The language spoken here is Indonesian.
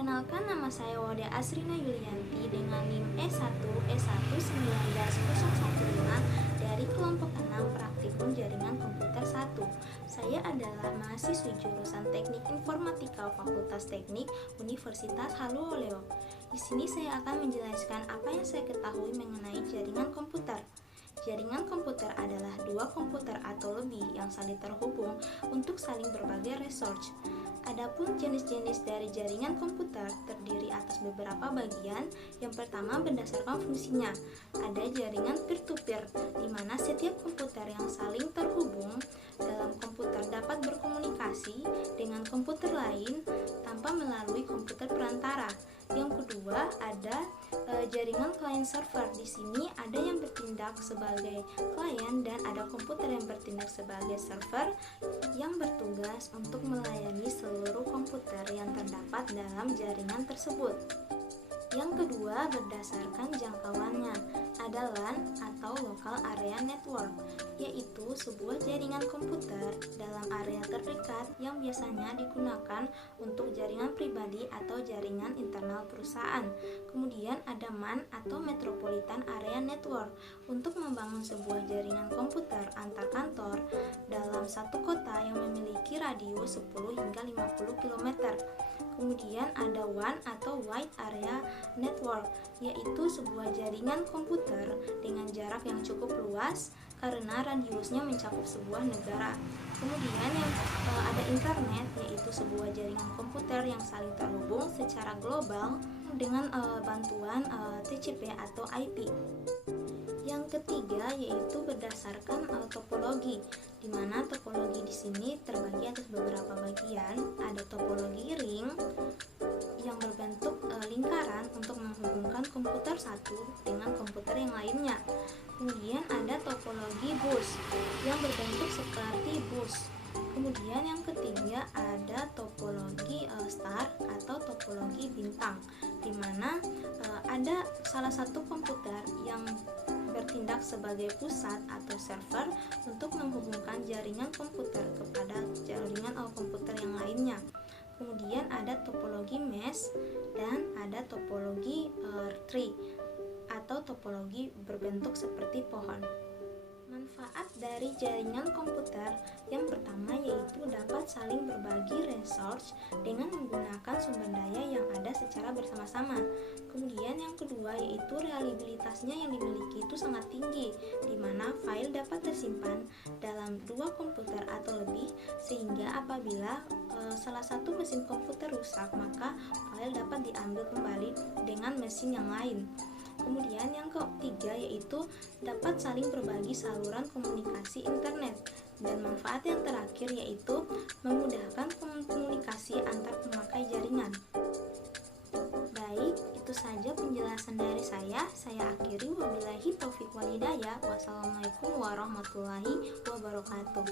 Perkenalkan, nama saya Waudia Asrina Yulianti dengan NIM E1E1190015 dari kelompok 6 Praktikum Jaringan Komputer 1. Saya adalah mahasiswi jurusan Teknik Informatika Fakultas Teknik Universitas Haluoleo. Di sini saya akan menjelaskan apa yang saya ketahui mengenai jaringan komputer. Jaringan komputer adalah dua komputer atau lebih yang saling terhubung untuk saling berbagi resource. Adapun jenis-jenis dari jaringan komputer terdiri atas beberapa bagian. Yang pertama berdasarkan fungsinya. Ada jaringan peer-to-peer, di mana setiap komputer yang saling terhubung dalam komputer dapat berkomunikasi dengan komputer lain tanpa melalui komputer perantara. Yang kedua ada jaringan client server. Di sini ada yang bertindak sebagai klien dan ada komputer yang bertindak sebagai server yang bertugas untuk melayani seluruh komputer yang terdapat dalam jaringan tersebut. Yang kedua berdasarkan jangkauannya, ada LAN atau Local Area Network, yaitu sebuah jaringan komputer dalam area terdekat yang biasanya digunakan untuk jaringan pribadi atau jaringan internal perusahaan. Kemudian ada MAN atau Metropolitan Area Network untuk membangun sebuah jaringan komputer antar kantor dalam satu kota yang memiliki radius 10 hingga 50 km. Kemudian ada WAN atau Wide Area Network, yaitu sebuah jaringan komputer dengan jarak yang cukup luas karena radiusnya mencakup sebuah negara. Kemudian yang ada internet, yaitu sebuah jaringan komputer yang saling terhubung secara global dengan bantuan TCP atau IP. Yang ketiga yaitu berdasarkan topologi, di mana topologi di sini terbagi atas beberapa bagian. Ada topologi ring yang berbentuk lingkaran untuk menghubungkan komputer satu dengan komputer yang lainnya. Kemudian ada topologi bus yang berbentuk seperti bus. Kemudian yang ketiga ada topologi star atau topologi bintang, di mana ada salah satu komputer yang bertindak sebagai pusat atau server untuk menghubungkan jaringan komputer kepada jaringan komputer yang lainnya. Kemudian ada topologi mesh dan ada topologi tree atau topologi berbentuk seperti pohon. Manfaat dari jaringan komputer yang pertama yaitu dapat saling berbagi resource dengan menggunakan sumber daya yang ada secara bersama-sama. Kemudian yang kedua yaitu reliabilitasnya yang dimiliki itu sangat tinggi, di mana file dapat tersimpan dalam dua komputer atau lebih, sehingga apabila salah satu mesin komputer rusak maka file dapat diambil kembali dengan mesin yang lain. Kemudian yang ketiga yaitu dapat saling berbagi saluran komunikasi internet. Dan manfaat yang terakhir yaitu memudahkan komunikasi antar pemakai jaringan. Baik, itu saja penjelasan dari saya. Saya akhiri, wabillahi taufiq wal hidayah. Wassalamualaikum warahmatullahi wabarakatuh.